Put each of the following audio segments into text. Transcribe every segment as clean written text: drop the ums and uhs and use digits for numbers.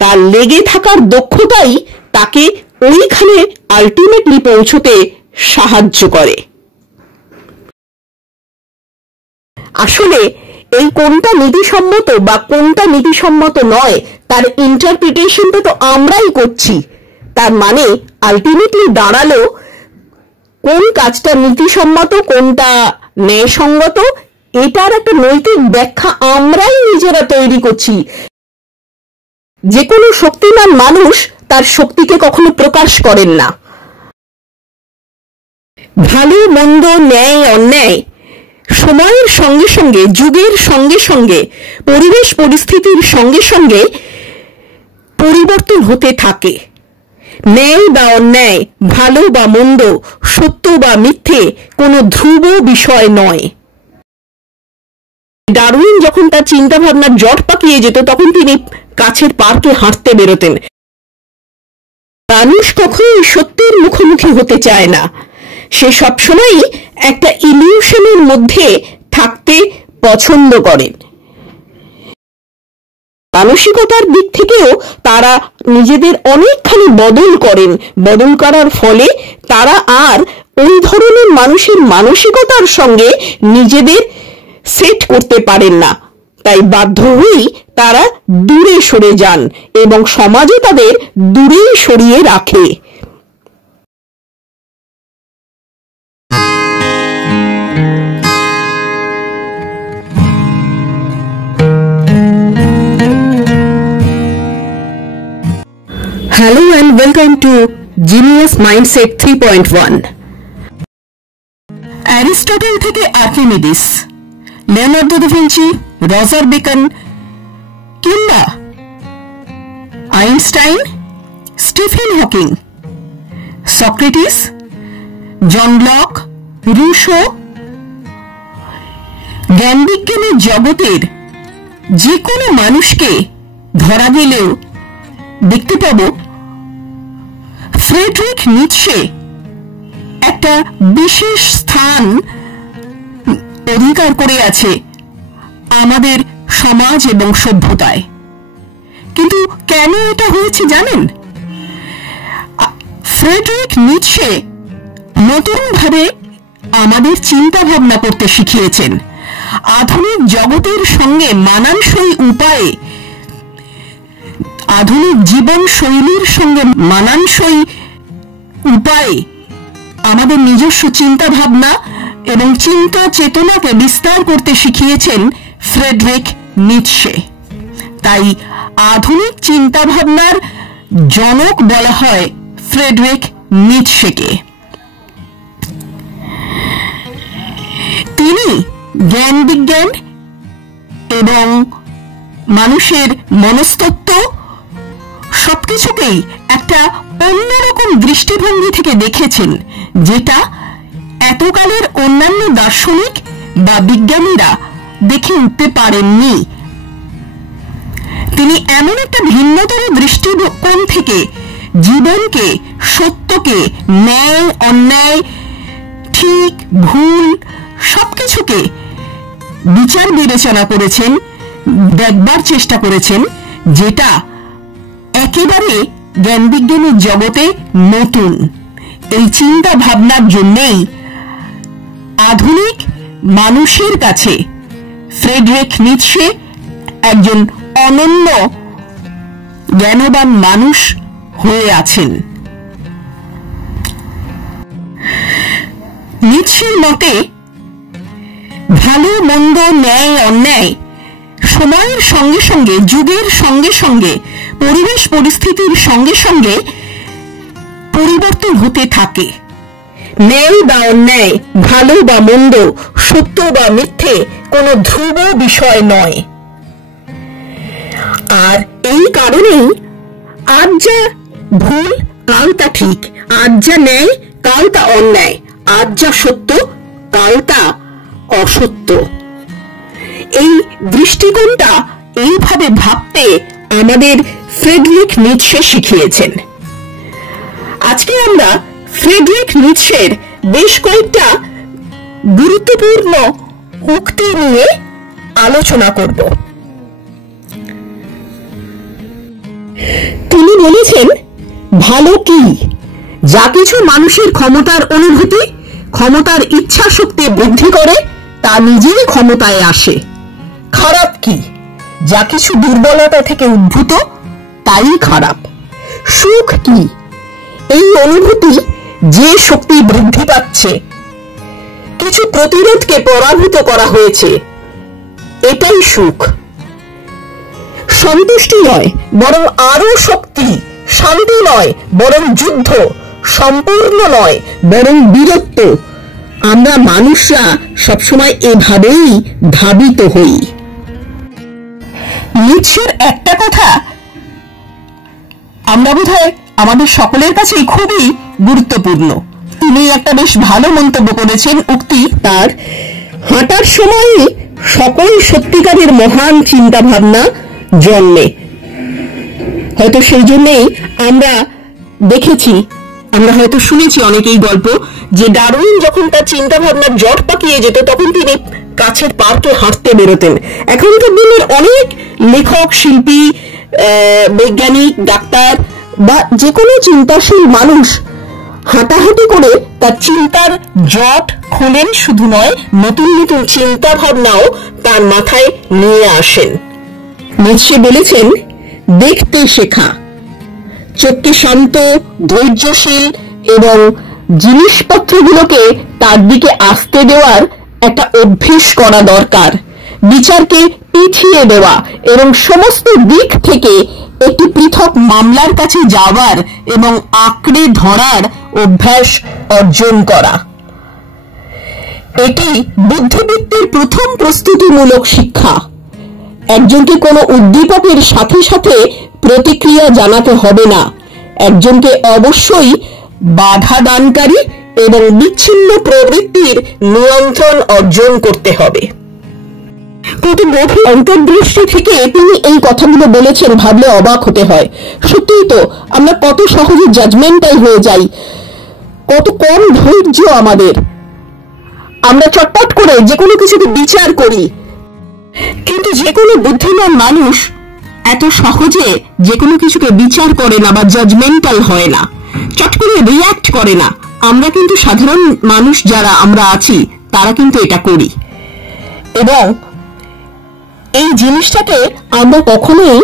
তার লেগে থাকার দক্ষতাই তাকে ওইখানে আলটিমেটলি পৌঁছতে সাহায্য করে। আসলে এই কোনটা নীতিসম্মত বা কোনটা নীতিসম্মত নয় তার ইন্টারপ্রিটেশনটা তো আমরাই করছি। তার মানে আলটিমেটলি দাঁড়ালো কোন কাজটা নীতিসম্মত কোনটা ন্যায়সঙ্গত এটার একটা নৈতিক ব্যাখ্যা আমরাই নিজেরা তৈরি করছি। যে কোনো শক্তিমান মানুষ তার শক্তিকে কখনো প্রকাশ করেন না। ভালো মন্দ ন্যায় অন্যায় সময়ের সঙ্গে সঙ্গে যুগের সঙ্গে সঙ্গে পরিবেশ পরিস্থিতির সঙ্গে সঙ্গে পরিবর্তন হতে থাকে। ন্যায় বা অন্যায় ভালো বা মন্দ সত্য বা মিথ্যে কোনো ধ্রুব বিষয় নয়। ডারউইন যখন তার চিন্তা ভাবনার জট পাকিয়ে যেত তখন তিনি কাছের পার্কে হাঁটতে বেরোতেন। মানুষ কখনোই সত্যের মুখোমুখি হতে চায় না, সে সবসময়ই একটা ইলিউশনের মধ্যে থাকতে পছন্দ করেন। মানসিকতার দিক থেকেও তারা নিজেদের অনেকখানি বদল করেন। বদল করার ফলে তারা আর ওই ধরনের মানুষের মানসিকতার সঙ্গে নিজেদের সেট করতে পারেন না, তাই বাধ্য হয়েই তারা দূরে সরে যান এবং সমাজে তাদের দূরেই সরিয়ে রাখে। Hello and welcome to Genius Mindset 3.1. Aristotle থেকে Archimedes, Leonardo da Vinci, Roger Bacon কিংবা Einstein, Stephen Hawking, Socrates, John Locke, Rousseau, জ্ঞানবিজ্ঞানের জগতের যে কোনো মানুষকে ধরা গেলেও দেখতে পাব ফ্রেডরিক নিৎসে একটা বিশেষ স্থান অধিকার করে আছে আমাদের সমাজ এবং সভ্যতায়। কিন্তু কেন এটা হয়েছে জানেন? ফ্রেডরিক নিৎসে নতুনভাবে আমাদের চিন্তা ভাবনা করতে শিখিয়েছেন। আধুনিক জগতের সঙ্গে মানানসই উপায়ে, আধুনিক জীবন শৈলীর সঙ্গে মানানসই উপায়ে আমাদের নিজস্ব চিন্তা ভাবনা এবং চিন্তা চেতনাকে বিস্তার করতে শিখিয়েছেন ফ্রেডরিক নিৎসে। তাই আধুনিক চিন্তা ভাবনার জনক বলা হয় ফ্রেডরিক নিৎসেকে। তিনি জ্ঞান বিজ্ঞান এবং মানুষের মনস্তত্ত্ব সবকিছুকেই একটা অন্যরকম দৃষ্টিভঙ্গি থেকে দেখেছেন, যেটা এতকালের অন্যান্য দার্শনিক বা বিজ্ঞানীরা দেখে উঠতে পারেননি। তিনি এমন একটা ভিন্নতর দৃষ্টিকোণ থেকে জীবনকে, সত্যকে, ন্যায় অন্যায়, ঠিক ভুল সবকিছুকে বিচার বিবেচনা করেছেন, দেখবার চেষ্টা করেছেন, যেটা একেবারে জ্ঞান বিজ্ঞানের জগতে নতুন। এই চিন্তা ভাবনার জন্যেই আধুনিক মানুষের কাছে ফ্রেডরিক নিৎসে একজন অনন্য জ্ঞানবান মানুষ হয়ে আছেন। নিৎসের মতে ভালো মন্দ ন্যায় অন্যায় সময়ের সঙ্গে সঙ্গে যুগের সঙ্গে সঙ্গে পরিবেশ পরিস্থিতির সঙ্গে সঙ্গে পরিবর্তন হতে থাকে। ন্যায় বা অন্যায় ভালো বা মন্দ সত্য বা মিথ্যে কোনো ধ্রুব বিষয় নয়। আর এই কারণেই আজ যা ভুল কাল তা ঠিক, আজ যা ন্যায় কাল তা অন্যায়, আজ যা সত্য কাল তা অসত্য। এই দৃষ্টিকোণটা এইভাবে ভাবতে আমাদের ফ্রেডরিক নিৎসে শিখিয়েছেন। আজকে আমরা ফ্রেডরিক নিৎসের বেশ কয়েকটা গুরুত্বপূর্ণ উক্তি নিয়ে আলোচনা করব। তিনি বলেছেন, ভালো কি? যা কিছু মানুষের ক্ষমতার অনুভূতি, ক্ষমতার ইচ্ছা শক্তি বৃদ্ধি করে, তা নিজেই ক্ষমতায় আসে। খারাপ কি? যা কিছু দুর্বলতা থেকে উদ্ভূত, তাই খারাপ। সুখ কি? এই অনুভূতি যে শক্তি বৃদ্ধি পাচ্ছে, কিছু প্রতিরোধকে পরাভূত করা হয়েছে, এটাই সুখ। সন্তুষ্টি নয় বরং আরো শক্তি, শান্তি নয় বরং যুদ্ধ, সম্পূর্ণ নয় বরং বীরত্ব। আমরা মানুষরা সবসময় এভাবেই ধাবিত হই। নিৎসের একটা কথা আমরা বোধহয় আমাদের সকলের কাছেই খুবই গুরুত্বপূর্ণ। তিনি একটা বেশ ভালো মন্তব্য করেছেন, উক্তি তার, হাঁটার সময় সকল সত্যিকারের মহান চিন্তা ভাবনা জন্মে। হয়তো সেই জন্যই আমরা দেখেছি, আমরা হয়তো শুনেছি অনেকেই গল্প, যে ডারউইন যখন তার চিন্তা ভাবনার জট পাকিয়ে যেত তখন তিনি কাছের পার্কে হাঁটতে বেরোতেন। এখনকার দিনের অনেক লেখক, শিল্পী, বৈজ্ঞানিক, ডাক্তার বা যে কোনো চিন্তাশীল মানুষ হাঁটাহাঁটি করে তার চিন্তার জট খোলেন, শুধু নয় নতুন নতুন চিন্তা ভাবনাও তার মাথায় নিয়ে আসেন। নিৎসে বলেছেন, দেখতে শেখা, চোখকে শান্ত, ধৈর্যশীল এবং জিনিসপত্রগুলোকে তার দিকে আসতে দেওয়ার একটা অভ্যেস করা দরকার। বিচারকে পিছিয়ে দেওয়া এবং সমস্ত দিক থেকে একটি পৃথক মামলার কাছে যাওয়ার এবং আঁকড়ে ধরার অভ্যাস অর্জন করা, এটি বুদ্ধিবৃত্তির প্রথম প্রস্তুতিমূলক শিক্ষা। একজনকে কোনো উদ্দীপকের সাথে সাথে প্রতিক্রিয়া জানাতে হবে না, একজনকে অবশ্যই বাধা দানকারী এবং বিচ্ছিন্ন প্রবৃত্তির নিয়ন্ত্রণ অর্জন করতে হবে। কত গভীর অন্তর্দৃষ্টি থেকে তিনি এই কথাগুলো বলেছেন, ভাবলে অবাক হতে হয়। সত্যিই তো আমরা কত সহজে জাজমেন্টাল হয়ে যাই, কত কম ধৈর্য আমাদের। আমরা চটপট করে যে কোনো কিছুকে বিচার করি, কিন্তু যে কোনো বুদ্ধিমান মানুষ এত সহজে যে কোনো কিছুকে বিচার করে না বা জাজমেন্টাল হয় না, চট করে রিঅ্যাক্ট করে না। আমরা কিন্তু সাধারণ মানুষ যারা আমরা আছি তারা কিন্তু এটা করি, এবং এই জিনিসটাকে আমরা কখনোই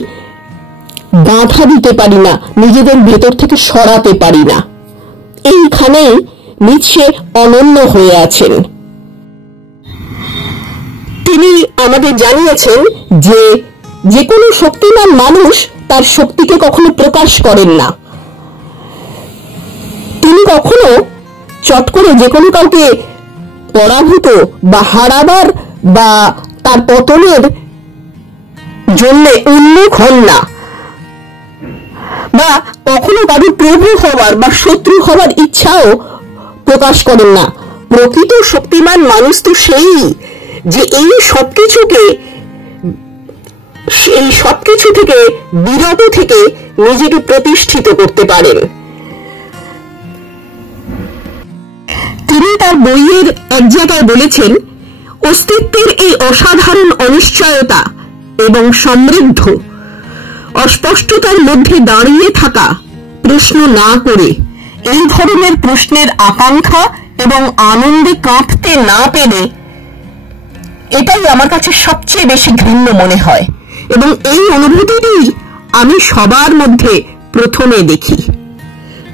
বাধা দিতে পারি না, নিজেদের ভেতর থেকে সরাতে পারি না। এইখানেই নিৎসে অনন্য হয়ে আছেন। তিনি আমাদের জানিয়েছেন যে যে কোনো শক্তিমান মানুষ তার শক্তিকে কখনো প্রকাশ করেন না। তিনি কখনো চট করে যে কোনো কাউকে পরাভূত বা হারাবার বা তার পতনের জন্য উন্মুখ হন না, বা কখনো কারো প্রভু হওয়ার বা শত্রু হওয়ার ইচ্ছাও প্রকাশ করেন না। প্রকৃত শক্তিমান মানুষ তো সেই যে এই সবকিছু থেকে বিরত থেকে নিজেকে প্রতিষ্ঠিত করতে পারেন। তিনি তার বইয়ের এক জায়গায় বলেছেন, অস্তিত্বের এই অসাধারণ অনিশ্চয়তা এবং সমৃদ্ধ অস্পষ্টতার মধ্যে দাঁড়িয়ে থাকা, প্রশ্ন না করে, এই ধরনের প্রশ্নের আকাঙ্ক্ষা এবং আনন্দে কাঁপতে না পেরে, এটাই আমার কাছে সবচেয়ে বেশি ঘৃণ্য মনে হয়, এবং এই অনুভূতিটি আমি সবার মধ্যে প্রথমে দেখি।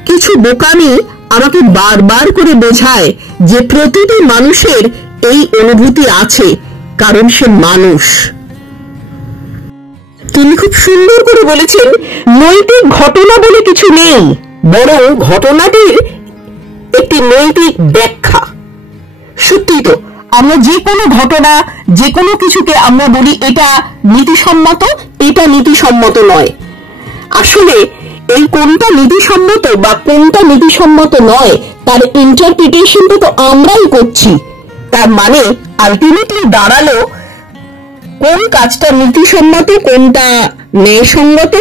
কিছু বোকামি আমাকে বারবার করে বোঝায় যে প্রতিটি মানুষের এই অনুভূতি আছে, কারণ সে মানুষ। তিনি খুব সুন্দর করে বলেছেন, নৈতিক ঘটনা বলে কিছু নেই, বরং ঘটনাটির একটি নৈতিক ব্যাখ্যা। সত্যি তো, আমরা যে কোনো ঘটনা, যে কোনো কিছুকে আমরা বলি এটা নীতিসম্মত, এটা নীতিসম্মত নয়। আসলে এই কোনটা নীতিসম্মত বা কোনটা নীতিসম্মত নয় তার ইন্টারপ্রিটেশনটা তো আমরাই করছি। তার মানে আলটিমেটলি দাঁড়ালো কোন কাজটা নীতিসম্মত, কোনটা ন্যায়সঙ্গত,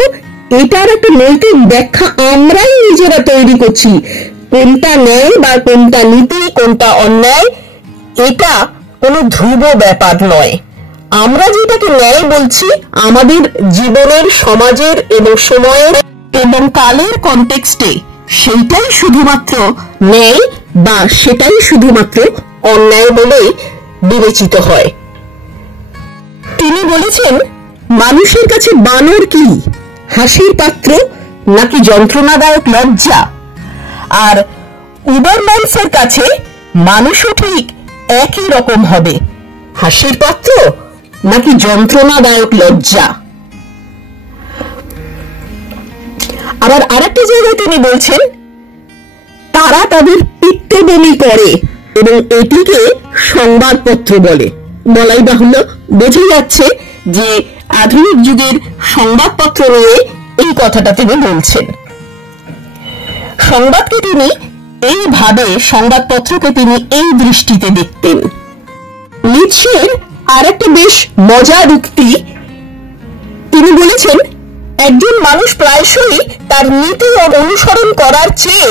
এটার একটা নৈতিক ব্যাখ্যা আমরাই নিজেরা তৈরি করছি। কোনটা ন্যায় বা কোনটা নীতি, কোনটা অন্যায়, এটা কোনো ধ্রুব ব্যাপার নয়। আমরা যেটাকে ন্যায় বলছি আমাদের জীবনের, সমাজের এবং সময়ের এবং কালের কনটেক্সটে সেইটাই শুধুমাত্র ন্যায় বা সেটাই শুধুমাত্র অন্যায় বলে বিবেচিত হয়। তিনি বলেছেন, মানুষের কাছে বানর কি, হাসির পাত্র নাকি যন্ত্রণাদায়ক লজ্জা? আর উবারম্যানসের কাছে মানুষও ঠিক একই রকম হবে, হাসির পাত্র নাকি যন্ত্রণাদায়ক লজ্জা। আবার আরেকটা জায়গায় তিনি বলছেন, তারা তাদের পিত্তে বমি করে এবং এটিকে সংবাদপত্র বলে। বলাই বাহুল্য, বোঝা যাচ্ছে যে আধুনিক যুগের সংবাদপত্র নিয়ে এই কথাটা তিনি বলছেন। সংবাদকে তিনি এইভাবে, সংবাদপত্রকে তিনি এই দৃষ্টিতে দেখতেন। নিৎসের আর একটা বেশ মজার উক্তি, তিনি বলেছেন, একজন মানুষ প্রায়শই তার নীতি অনুসরণ করার চেয়ে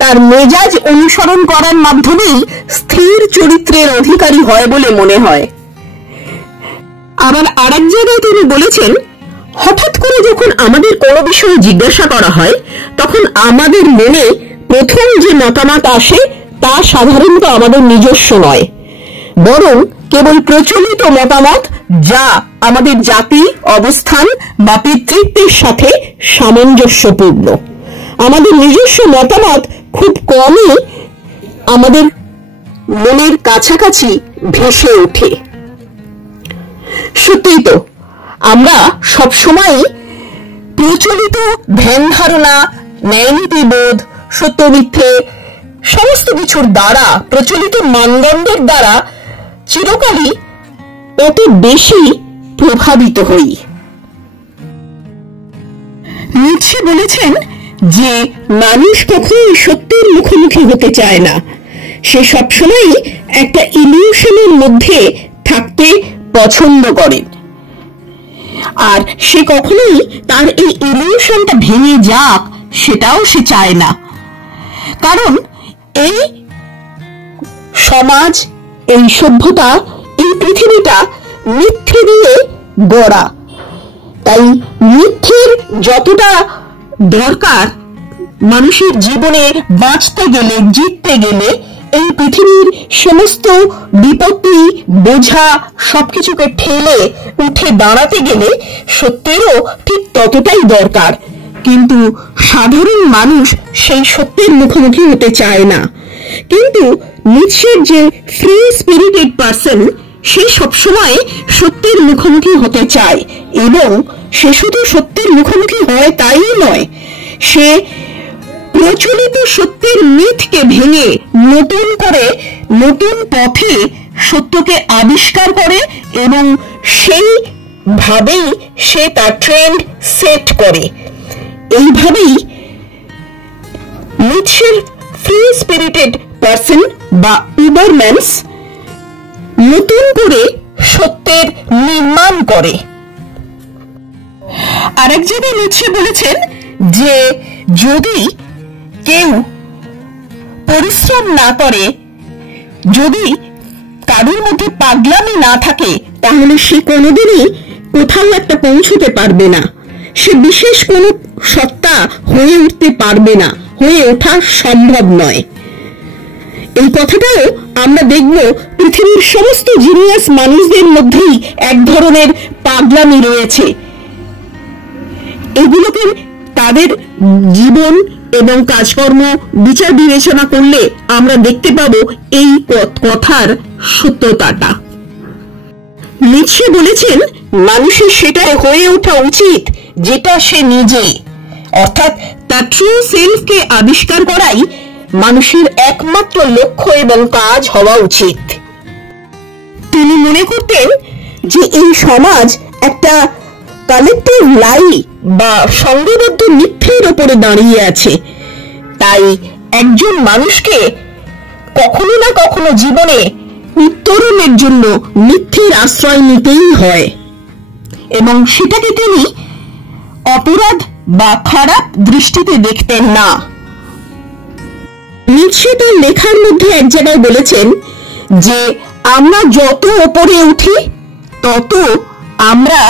তার মেজাজ অনুসরণ করার মাধ্যমেই স্থির চরিত্রের অধিকারী হয় বলে মনে হয়। আবার আরেক জায়গায় তিনি বলেছেন, হঠাৎ করে যখন আমাদের কোনো বিষয়ে জিজ্ঞাসা করা হয় তখন আমাদের মনে প্রথম যে মতামত আসে তা সাধারণত আমাদের নিজস্ব নয়, বরং কেবল প্রচলিত মতামত, যা আমাদের জাতি, অবস্থান বা পিতৃত্বের সাথে সামঞ্জস্যপূর্ণ। আমাদের নিজস্ব মতামত খুব কমই আমাদের মনের কাছাকাছি ভেসে ওঠে। সত্যিই তো, আমরা সবসময় প্রচলিত ধ্যান ধারণা, ন্যায়নীতিবোধ, সত্য মিথ্যে সমস্ত কিছুর দ্বারা, প্রচলিত মানদণ্ডের দ্বারা চিরকালই অত বেশি প্রভাবিত হই। নিৎসে বলেছেন যে মানুষ কখনোই সত্যের মুখোমুখি হতে চায় না, সে সবসময় একটা ইলিউশনের মধ্যে থাকতে পছন্দ করে, আর সে কখনোই তার এই ইলিউশনটা ভেঙে যাক সেটাও সে চায় না। কারণ এই সমাজ, এই সভ্যতা, এই পৃথিবীটা মিথ্যে দিয়ে গড়া, তাই মিথ্যের যতটা দরকার মানুষের জীবনে বাঁচতে গেলে, জিততে গেলে, এই পৃথিবীর সমস্ত বিপত্তি, বোঝা সবকিছুকে ঠেলে উঠে দাঁড়াতে গেলে সত্যেরও ঠিক ততটাই দরকার। কিন্তু সাধারণ মানুষ সেই সত্যের মুখোমুখি হতে চায় না। কিন্তু নিৎসের যে ফ্রি স্পিরিটেড পার্সন, সে সবসময় সত্যের মুখোমুখি হতে চায়, এবং সে শুধু সত্যের মুখোমুখি হয় তাই নয়, সে প্রচলিত সত্যের মিথকে ভেঙে নতুন করে, নতুন পথে সত্যকে আবিষ্কার করে এবং সেই ভাবেই সে তার ট্রেন্ড সেট করে। এইভাবেই নিৎসের ফ্রি স্পিরিটেড পার্সন বা উবারম্যানস নতুন করে সত্যের নির্মাণ করে। আরেক জায়গায় নিৎসে বলেছেন যে যদি কেউ পরিশ্রম না করে, যদি কারোর মধ্যে পাগলামি না থাকে, তাহলে সে কোনোদিনই কোথাও একটা পৌঁছতে পারবে না, সে বিশেষ কোনো সত্তা হয়ে উঠতে পারবে না, হয়ে ওঠা সম্ভব নয়। এই কথাটাও আমরা দেখব পৃথিবীর সমস্ত জিনিয়াস মানুষদের মধ্যেই এক ধরনের পাগলামি রয়েছে। এগুলোকে তাদের জীবন এবং কাজকর্ম বিচার বিবেচনা করলে আমরা দেখতে পাবো এই কথার সত্যতাটা। নিৎসে বলেছেন, মানুষের সেটাই হয়ে ওঠা উচিত যেটা সে নিজে, অর্থাৎ তার ট্রু সেলফকে আবিষ্কার করাই মানুষের একমাত্র লক্ষ্য এবং কাজ হওয়া উচিত। তিনি মনে করতেন যে এই সমাজ একটা কালেক্টিভ লাই বা সংঘবদ্ধ মিথ্যের উপরে দাঁড়িয়ে আছে, তাই একজন মানুষকে কখনো না কখনো জীবনে উত্তরণের জন্য মিথ্যের আশ্রয় নিতেই হয়, এবং সেটাকে তিনি অপরাধ বা খারাপ দৃষ্টিতে দেখতেন না। নিৎসে তার লেখার মধ্যে এক জায়গায় বলেছেন যে আমরা যত উপরে উঠি তত আমরা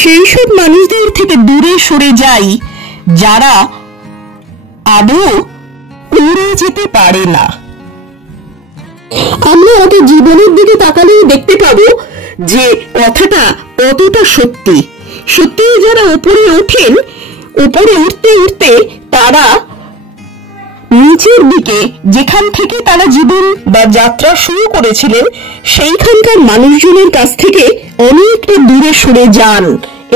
সেই সব মানুষদের থেকে দূরে সরে যাই যারা আদৌ উড়ে যেতে পারে না। আমরা আমাদের জীবনের দিকে তাকালেই দেখতে পাবো যে কথাটা কতটা সত্যি। সত্যি যারা উপরে ওঠেন, উপরে উঠতে উঠতে তারা নিচের দিকে, যেখান থেকে তারা জীবন বা যাত্রা শুরু করেছিলেন, সেইখানকার মানুষজনের কাছ থেকে অনেকটা দূরে সরে যান,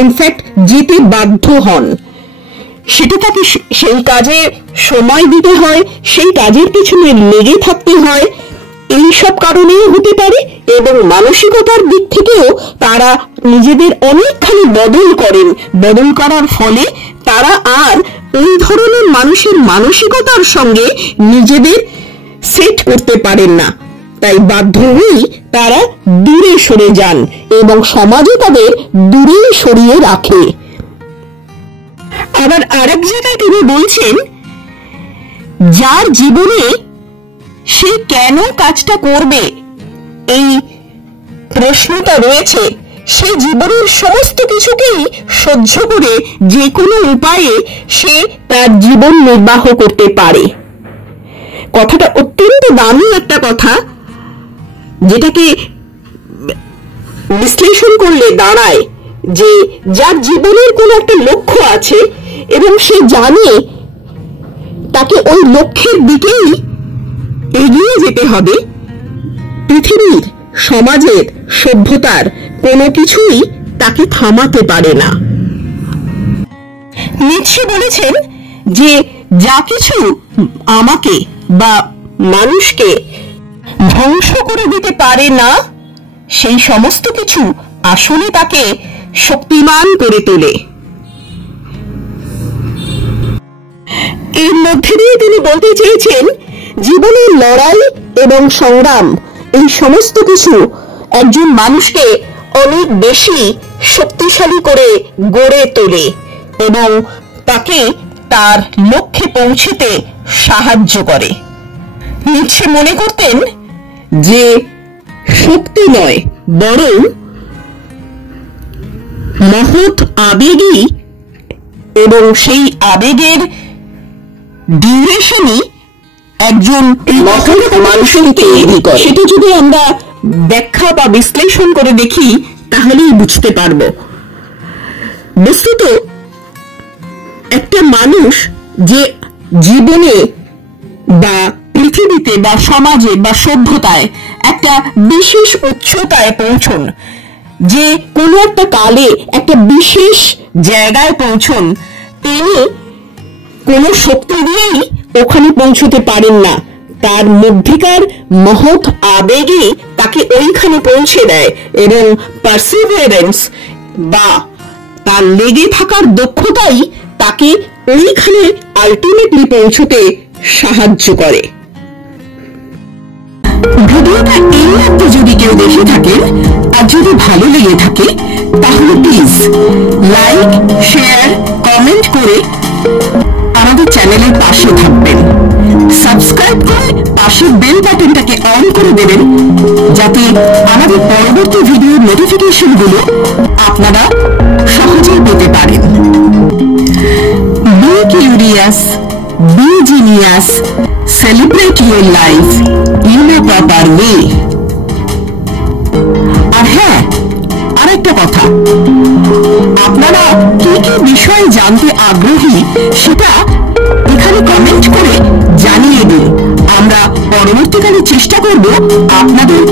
ইনফ্যাক্ট যেতে বাধ্য হন। সেটা তাকে সেই কাজে সময় দিতে হয়, সেই কাজের পিছনে লেগে থাকতে হয়, এইসব কারণেও হতে পারে। এবং মানসিকতার দিক থেকেও তারা নিজেদের অনেকখানি বদল করেন। বদল করার ফলে তারা আর এই ধরনের মানুষের মানসিকতার সঙ্গে নিজেদের সেট করতে পারেন না, তাই বাধ্য হয়েই তারা দূরে সরে যান এবং সমাজে তাদের দূরে সরিয়ে রাখে। আবার আরেক জায়গায় তিনি বলছেন, যার জীবনে সে কেন কাজটা করবে এই প্রশ্নটা রয়েছে, সে জীবনের সমস্ত কিছুকেই সহ্য করে যে কোনো উপায়ে সে তার জীবন নির্বাহ করতে পারে। কথাটা অত্যন্ত দামি একটা কথা, যেটাকে বিশ্লেষণ করলে দাঁড়ায় যে যার জীবনের কোনো একটা লক্ষ্য আছে এবং সে জানে তাকে ওই লক্ষ্যের দিকেই এগিয়ে যেতে হবে, পৃথিবীর, সমাজের, সভ্যতার কোনো কিছুই তাকে থামাতে পারে না। নিশ্চয় বলেছেন যে যা কিছু আমাকে বা মানুষকে ধ্বংস করে দিতে পারে না, সেই সমস্ত কিছু আসলে তাকে শক্তিমান করে তোলে। এর মধ্যে দিয়ে তিনি বলতে চেয়েছেন, জীবনের লড়াই এবং সংগ্রাম এই সমস্ত কিছু একজন মানুষকে অনেক বেশি শক্তিশালী করে গড়ে তোলে এবং তাকে তার লক্ষ্যে পৌঁছতে সাহায্য করে। নিশ্চয় মনে করতেন যে শক্তি নয়, বরং মহৎ আবেগই এবং সেই আবেগের ডিউরেশনই একজন মানুষকে তৈরি করে। সেটা যদি আমরা ব্যাখ্যা বা বিশ্লেষণ করে দেখি তাহলেই বুঝতে পারবো। বস্তুত একটা মানুষ যে জীবনে বা পৃথিবীতে বা সমাজে বা সভ্যতায় একটা বিশেষ উচ্চতায় পৌঁছন, যে কোনো একটা কালে একটা বিশেষ জায়গায় পৌঁছন, তিনি কোনো শক্তি দিয়েই ওখানে পৌঁছতে পারেন না। তার মধ্যেকার মহৎ আবেগই তাকে ওইখানে পৌঁছে দেয় এবং পারসিভারেন্স বা তার লেগে থাকার দক্ষতাই তাকে ওইখানে আলটিমেটলি পৌঁছতে সাহায্য করে। ভিডিওটা এই মুহূর্তে যদি কেউ দেখে থাকেন আর যদি ভালো লেগে থাকে তাহলে প্লিজ লাইক, শেয়ার, কমেন্ট করে আমাদের চ্যানেলের পাশে থাকবেন। সাবস্ক্রাইব করে পাশের বেল বাটনটাকে অন করে দেবেন, যাতে আমাদের পরবর্তী ভিডিওর নোটিফিকেশনগুলো আপনারা সহজেই পেতে পারেন। Be curious, be genius, celebrate your life in a proper way. আর হ্যাঁ, আরেকটা কথা, আপনারা কি কি বিষয়ে জানতে আগ্রহী সেটা এখানে কমেন্ট করে জানিয়ে দিন। আমরা পরবর্তীকালে চেষ্টা করব আপনাদের